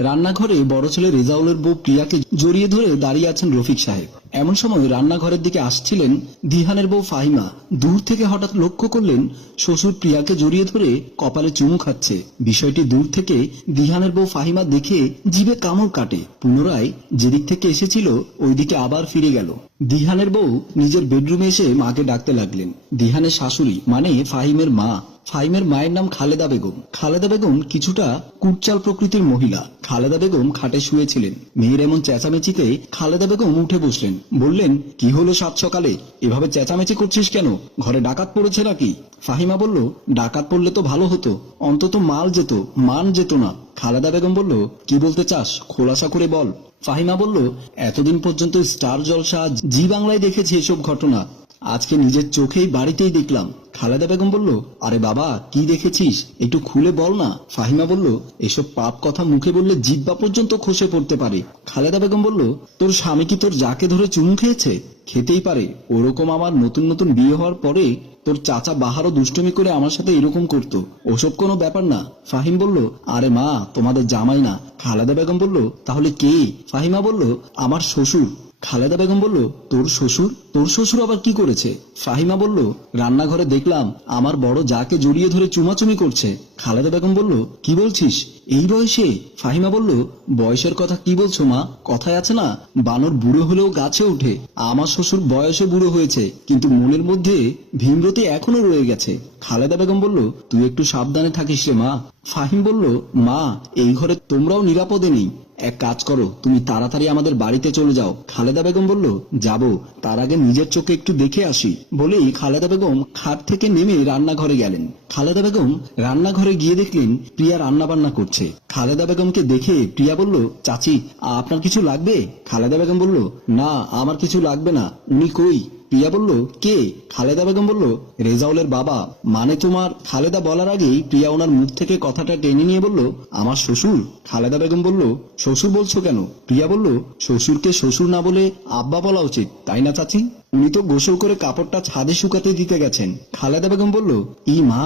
রান্নাঘরে বড় ছেলে রেজাউলের বউ প্রিয়াকে জড়িয়ে ধরে দাঁড়িয়ে আছেন রফিক সাহেব। এমন সময় রান্নাঘরের দিকে আসছিলেন দিহানের বউ ফাহিমা। দূর থেকে হঠাৎ লক্ষ্য করলেন শ্বশুর প্রিয়াকে জড়িয়ে ধরে কপালে চুমু খাচ্ছে। বিষয়টি দূর থেকে দিহানের বউ ফাহিমা দেখে জিভে কামড় কাটে। পুনরায় যেদিক থেকে এসেছিল, ওইদিকে আবার ফিরে গেল। দিহানের বউ নিজের বেডরুমে এসে মাকে ডাকতে লাগলেন। দিহানের শাশুড়ি মানে ফাহিমের মা ফাহিমের মায়ের নাম খালেদা বেগম। খালেদা বেগম কিছুটা কুটচাল প্রকৃতির মহিলা। খালেদা বেগম খাটে শুয়েছিলেন। মেয়ের এমন চেঁচামেচিতে খালেদা বেগম উঠে বসলেন। বললেন, কি হলো সাত সকালে? এভাবে চেঁচামেচি করছিস কেন? ঘরে ডাকাত পড়েছে নাকি? ফাহিমা বলল, ডাকাত পড়লে তো ভালো হতো। অন্তত মাল যেত, মান যেত না। খালেদা বেগম বলল, কি বলতে চাস? খোলাসা করে বল। ফাহিমা বলল, এতদিন পর্যন্ত স্টার জলসা, জি বাংলায় দেখেছি এসব ঘটনা। আজকে নিজের চোখেই বাড়িতেই দেখলাম। খালেদা বেগম বলল, আরে বাবা, কি দেখেছিস? একটু খুলে বল না। ফাহিমা বলল, এসব পাপ কথা মুখে বললে জিব্বা পর্যন্ত খসে পড়তে পারে। খালেদা বেগম বলল, তোর স্বামী কি তোর যাকে ধরে চুমু খেয়েছে? খেতেই পারে। ওরকম আমার নতুন নতুন বিয়ে হওয়ার পরে তোর চাচা বাহারও দুষ্টমি করে আমার সাথে এরকম করত। ওসব কোনো ব্যাপার না। ফাহিম বলল, আরে মা, তোমাদের জামাই না। খালেদা বেগম বলল, তাহলে কে? ফাহিমা বলল, আমার শ্বশুর। খালেদা বেগম বলল, তোর শ্বশুর? তোর শ্বশুর আবার কি করেছে? ফাহিমা বলল, রান্নাঘরে দেখলাম আমার বড় যাকে জড়িয়ে ধরে চুমাচুমি করছে। খালেদা বেগম বলল, কি বলছিস? এই বয়সে? ফাহিমা বলল, বয়সের কথা কি বলছো মা? কথায় আছে না, বানর বুড়ো হলেও গাছে ওঠে। আমার শ্বশুর বয়সে বুড়ো হয়েছে, কিন্তু মনের মধ্যে ভীমরতি এখনও রয়ে গেছে। খালেদা বেগম বলল, তুই একটু সাবধানে থাকিস রে মা। ফাহিম বলল, মা, এই ঘরে তোমরাও নিরাপদে নেই। এক কাজ করো, তুমি তাড়াতাড়ি আমাদের বাড়িতে চলে যাও। খালেদা বেগম বলল, যাব, তার আগে নিজের চোখে একটু দেখে আসি। বলেই খালেদা বেগম খাট থেকে নেমে রান্নাঘরে গেলেন। খালেদা বেগম রান্নাঘরে গিয়ে দেখলেন, প্রিয়া রান্না বান্না করছে। খালেদা বেগমকে দেখে প্রিয়া বলল, চাচি, আপনার কিছু লাগবে? খালেদা বেগম বলল, না, আমার কিছু লাগবে না। উনি কই? প্রিয়া বলল, কে? খালেদা বেগম বলল, রেজাউলের বাবা। মানে তোমার খালেদা বলার আগেই প্রিয়া ওনার মুখ থেকে কথাটা টেনে নিয়ে বলল, আমার শ্বশুর? খালেদা বেগম বলল, শ্বশুর বলছো কেন? প্রিয়া বলল, শ্বশুরকে শ্বশুর না বলে আব্বা বলা উচিত, তাই না চাচি? উনি তো গোসল করে কাপড়টা ছাদে শুকাতে দিতে গেছেন। খালেদা বেগম বলল, ই মা,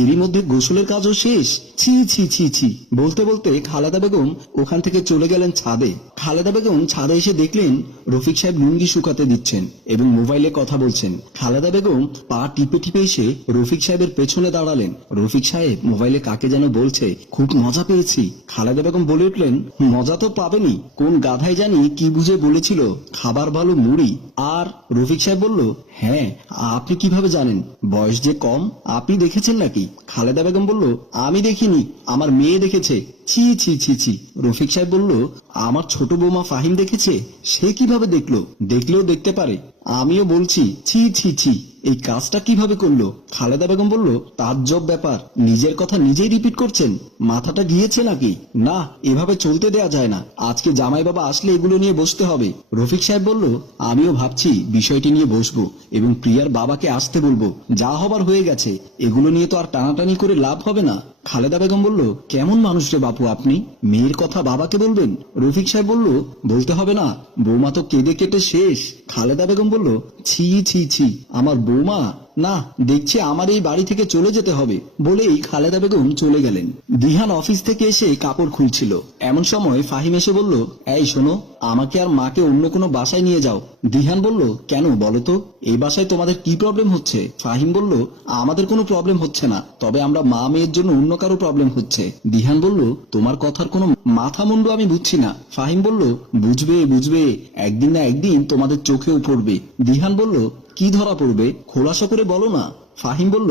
এরই মধ্যে গোসলের কাজও শেষ। ছি ছি ছি ছি, বলতে বলতে খালেদা বেগম ওখান থেকে চলে গেলেন ছাদে। খালেদা বেগম ছাদে এসে দেখলেন রফিক সাহেব লুঙ্গি শুকাতে দিচ্ছেন এবং মোবাইলে কথা বলছেন। খালেদা বেগম পা টিপে টিপে এসে রফিক সাহেবের পেছনে দাঁড়ালেন। রফিক সাহেব মোবাইলে কাকে যেন বলছে, খুব মজা পেয়েছি। খালেদা বেগম বলে উঠলেন, মজা তো পাবেনি কোন গাধায় জানি কি বুঝে বলেছিল, খাবার ভালো মুড়ি। আর রফিক সাহেব বলল হ্যাঁ আপনি কীভাবে জানেন? বয়স যে কম, আপনি দেখেছেন নাকি? খালেদা বেগম বলল, আমি দেখিনি, আমার মেয়ে দেখেছে। ছি ছি ছি ছি। রফিক সাহেব বলল, আমার ছোট বৌমা ফাহিম দেখেছে? সে কীভাবে দেখল? দেখলেও দেখতে পারে। আমিও বলছি, ছি ছি ছি। এই কাজটা কীভাবে করল? খালেদা বেগম বলল, তাজ্জব ব্যাপার। নিজের কথা নিজেই রিপিট করছেন। মাথাটা গিয়েছে নাকি? না, এভাবে চলতে দেয়া যায় না। আজকে জামাই বাবা আসলে এগুলো নিয়ে বসতে হবে। রফিক সাহেব বলল, আমিও ভাবছি বিষয়টি নিয়ে বসবো এবং প্রিয়ার বাবাকে আসতে বলব। যা হবার হয়ে গেছে। এগুলো নিয়ে তো আর টানাটানি করে লাভ হবে না। খালেদা বেগম বলল, কেমন মানুষ রে বাপু আপনি মেয়ের কথা বাবাকে বলবেন? রফিক সাহেব বলল বলতে হবে না, বৌমা তো কেঁদে কেটে শেষ। খালেদা বেগম বলল, ছি ছি ছি, আমার বৌমা না, দেখছি আমার এই বাড়ি থেকে চলে যেতে হবে বলেই খালেদা বেগম চলে গেলেন। দিহান অফিস থেকে এসে কাপড় খুলছিল। এমন সময় ফাহিম এসে বলল, এই, শোনো, আমাকে আর মাকে অন্য কোনো বাসায় নিয়ে যাও। দিহান বলল, কেন বলো তো, এই বাসায় তোমাদের কি প্রবলেম হচ্ছে? ফাহিম বলল, আমাদের কোনো প্রবলেম হচ্ছে না, তবে আমরা মা মেয়ের জন্য অন্য কারও প্রবলেম হচ্ছে। দিহান বলল, তোমার কথার কোনো মাথা মুন্ডু আমি বুঝছি না। ফাহিম বলল, বুঝবে বুঝবে, একদিন না একদিন তোমাদের চোখেও পড়বে। দিহান বলল কি ধরা পড়বে? খোলাসা করে বলো না। ফাহিম বলল,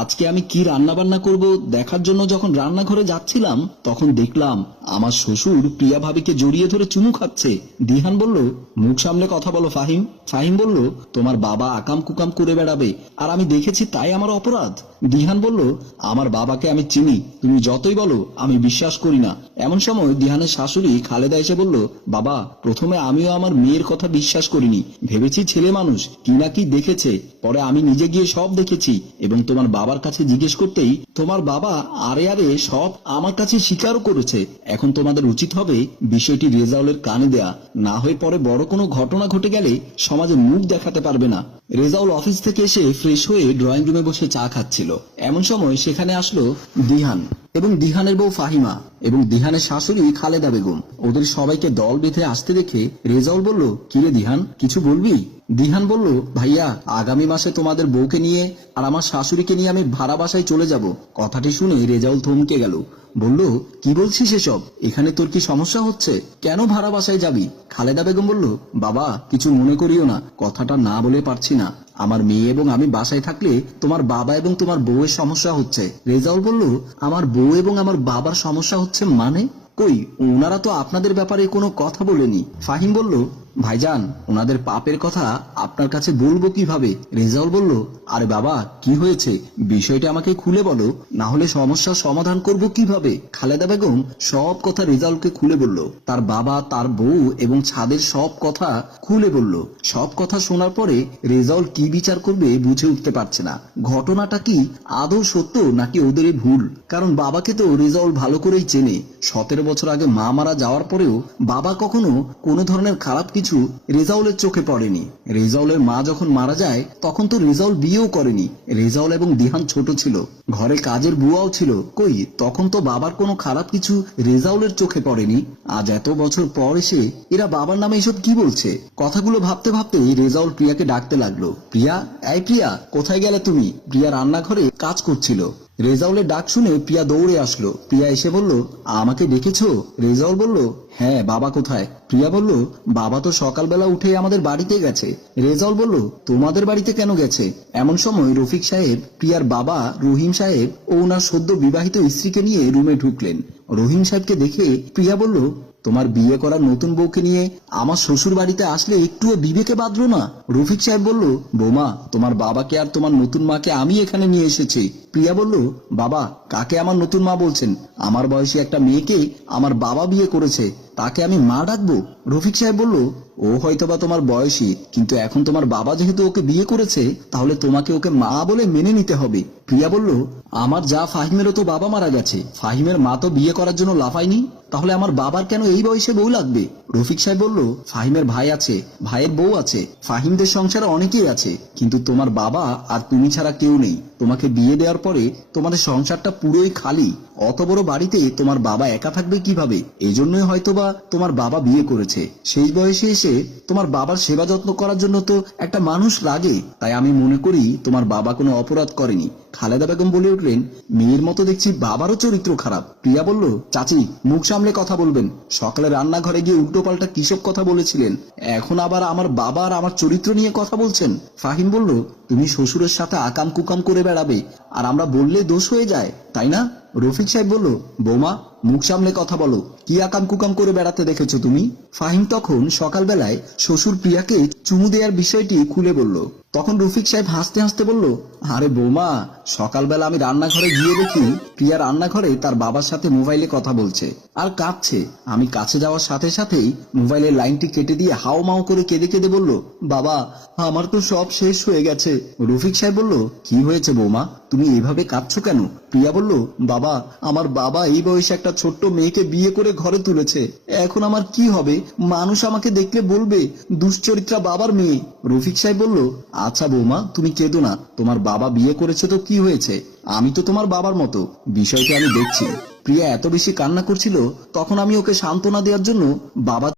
আজকে আমি কি রান্না বান্না করব দেখার জন্য যখন রান্নাঘরে যাচ্ছিলাম, তখন দেখলাম আমার শ্বশুর প্রিয়া ভাবিকে জড়িয়ে ধরে চুমু খাচ্ছে। দিহান বলল, মুখ সামনে কথা বলো ফাহিম। ফাহিম বলল, তোমার বাবা আকাম কুকাম করে বেড়াবে, আর আমি দেখেছি তাই আমার অপরাধ। দিহান বলল, আমার বাবাকে আমি চিনি, তুমি যতই বলো, আমি বিশ্বাস করি না। এমন সময় দিহানের শাশুড়ি খালেদা এসে বলল, বাবা, প্রথমে আমিও আমার মেয়ের কথা বিশ্বাস করিনি। ভেবেছি ছেলে মানুষ, কি না কি দেখেছে। পরে আমি নিজে গিয়ে সব দেখেছি এবং তোমার বাবার কাছে জিজ্ঞেস করতেই তোমার বাবা আরে আরে সব আমার কাছে স্বীকারও করেছে। এখন তোমাদের উচিত হবে বিষয়টি রেজাউলের কানে দেয়া। না হয়ে পরে বড় কোনো ঘটনা ঘটে গেলে সমাজে মুখ দেখাতে পারবে না। রেজাউল অফিস থেকে এসে ফ্রেশ হয়ে ড্রয়িং রুমে বসে চা খাচ্ছিল। এমন সময় সেখানে আসলো দিহান। এবং দিহানের বউ ফাহিমা এবং দিহানের শাশুড়ি খালেদা বেগম। ওদের সবাইকে দল বেঁধে আসতে দেখে রেজাউল বলল, কিরে দিহান, কিছু বলবি? দিহান বলল, ভাইয়া, আগামী মাসে তোমাদের বউকে নিয়ে আর আমার শাশুড়িকে নিয়ে আমি ভাড়া বাসায় চলে যাব। কথাটি শুনে রেজাউল থমকে গেল। বলল, কি বলছিস এসব? এখানে তোর কি সমস্যা হচ্ছে? কেন ভাড়া বাসায় যাবি? খালেদা বেগম বলল, বাবা, কিছু মনে করিও না। কথাটা না বলে পারছি না। আমার মেয়ে এবং আমি বাসায় থাকলে তোমার বাবা এবং তোমার বউয়ের সমস্যা হচ্ছে। রেজাউল বলল, আমার বউ এবং আমার বাবার সমস্যা হচ্ছে মানে? কই ওনারা তো আপনাদের ব্যাপারে কোনো কথা বলেনি। ফাহিম বলল ভাইজান, ওনাদের পাপের কথা আপনার কাছে বলব কীভাবে? রেজাউল বলল, আরে বাবা, কি হয়েছে? বিষয়টা আমাকে খুলে বলো। না হলে সমস্যার সমাধান করব কীভাবে? খালেদা বেগম সব কথা রেজাউলকে খুলে বলল। তার বাবা, তার বউ এবং ছাদের সব কথা খুলে বলল। সব কথা শোনার পরে রেজাউল কি বিচার করবে বুঝে উঠতে পারছে না। ঘটনাটা কি আদৌ সত্য নাকি ওদেরই ভুল? কারণ বাবাকে তো রেজাউল ভালো করেই চেনে। সতেরো বছর আগে মা মারা যাওয়ার পরেও বাবা কখনো কোনো ধরনের খারাপ কিছু রেজাউলের চোখে পড়েনি। রেজাউলের মা যখন মারা যায়, তখন তো রেজাউল বিয়েও করেনি। রেজাউল এবং দিহান ছোট ছিল। ঘরে কাজের বুয়াও ছিল। কই, তখন তো বাবার কোনো খারাপ কিছু রেজাউলের চোখে পড়েনি। আজ এত বছর পর এসে এরা বাবার নামে এসব কি বলছে? কথাগুলো ভাবতে ভাবতে রেজাউল প্রিয়াকে ডাকতে লাগল। প্রিয়া, এই প্রিয়া, কোথায় গেলে তুমি? প্রিয়া রান্নাঘরে কাজ করছিল। রেজাউলের ডাক শুনে প্রিয়া দৌড়ে আসলো। প্রিয়া এসে বলল, আমাকে ডেকেছ? রেজাউল বলল হ্যাঁ বাবা কোথায়? প্রিয়া বলল, বাবা তো সকালবেলা উঠে আমাদের বাড়িতে গেছে। রেজাউল বলল, তোমাদের বাড়িতে কেন গেছে? এমন সময় রফিক সাহেব প্রিয়ার বাবা, রহিম সাহেব ও ওনার সদ্য বিবাহিত স্ত্রীকে নিয়ে রুমে ঢুকলেন। রহিম সাহেবকে দেখে প্রিয়া বলল তোমার বিয়ে করার নতুন বউকে নিয়ে আমার শ্বশুর বাড়িতে আসলে একটুও বিবেকে বাঁধলো না? রফিক সাহেব বলল, বৌমা, তোমার বাবাকে আর তোমার নতুন মাকে আমি এখানে নিয়ে এসেছি। প্রিয়া বলল, বাবা কাকে আমার নতুন মা বলছেন? আমার বয়সী একটা মেয়েকে আমার বাবা বিয়ে করেছে। তাকে আমি মা ডাকবো? রফিক সাহেব বলল, ও হয়তোবা তোমার বয়সী, কিন্তু এখন তোমার বাবা যেহেতু ওকে বিয়ে করেছে, তাহলে তোমাকে ওকে মা বলে মেনে নিতে হবে। প্রিয়া বলল, আমার যা ফাহিমেরও তো বাবা মারা গেছে। ফাহিমের মা তো বিয়ে করার জন্য লাফায়নি। তাহলে আমার বাবার কেন এই বয়সে বউ লাগবে? রফিক সাহেব বলল, ফাহিমের ভাই আছে, ভাইয়ের বউ আছে, ফাহিমদের সংসারে অনেকেই আছে, কিন্তু তোমার বাবা আর তুমি ছাড়া কেউ নেই। তোমাকে বিয়ে দেওয়ার পরে তোমাদের সংসারটা পুরোই খালি। অত বড় বাড়িতে তোমার বাবা একা থাকবে কীভাবে? এই জন্যই হয়তোবা তোমার বাবা বিয়ে করেছে। সেই বয়সে এসে তোমার বাবার সেবা যত্ন করার জন্য তো একটা মানুষ লাগে। তাই আমি মনে করি তোমার বাবা কোনো অপরাধ করেনি। খালেদা বেগম বলে উঠলেন, মেয়ের মতো দেখছি বাবারও চরিত্র খারাপ। প্রিয়া বলল, চাচি, মুখ সামলে কথা বলবেন। সকালে রান্নাঘরে গিয়ে উল্টো উল্টোপাল্টা কিসব কথা বলেছিলেন? এখন আবার আমার বাবা আর আমার চরিত্র নিয়ে কথা বলছেন? ফাহিম বলল, তুমি শ্বশুরের সাথে আকাম কুকাম করে বেড়াবে, আর আমরা বললে দোষ হয়ে যায়। তাই না? রফিক সাহেব বলল, বৌমা, মুখ সামলে কথা বলো। কি আকাম কুকাম করে বেড়াতে দেখেছ তুমি? ফাহিম তখন সকালবেলায় শ্বশুর প্রিয়াকে চুমু দেওয়ার বিষয়টি খুলে বলল। তখন রফিক সাহেব হাসতে হাসতে বলল, আরে বৌমা, সকালবেলা আমি রান্নাঘরে গিয়ে দেখি প্রিয়া রান্নাঘরে তার বাবার সাথে মোবাইলে কথা বলছে আর কাঁদছে। আমি কাছে যাওয়ার সাথে সাথেই মোবাইলের লাইনটি কেটে দিয়ে হাও মাও করে কেঁদে কেঁদে বলল, বাবা, আমার তো সব শেষ হয়ে গেছে। রফিক সাহেব বলল, কি হয়েছে বৌমা? তুমি এভাবে কাঁদছো কেন? প্রিয়া বলল, বাবা, আমার বাবা এই বয়সে একটা ছোট্ট মেয়েকে বিয়ে করে ঘরে তুলেছে। এখন আমার কি হবে? মানুষ আমাকে দেখলে বলবে, দুশ্চরিত্রা বাবার মেয়ে। রফিক সাহেব বলল আচ্ছা বৌমা, তুমি কেঁদো না। তোমার বাবা বিয়ে করেছে তো কি হয়েছে? আমি তো তোমার বাবার মতো। বিষয়টি আমি দেখছি। প্রিয়া এত বেশি কান্না করছিল, তখন আমি ওকে সান্ত্বনা দেওয়ার জন্য বাবা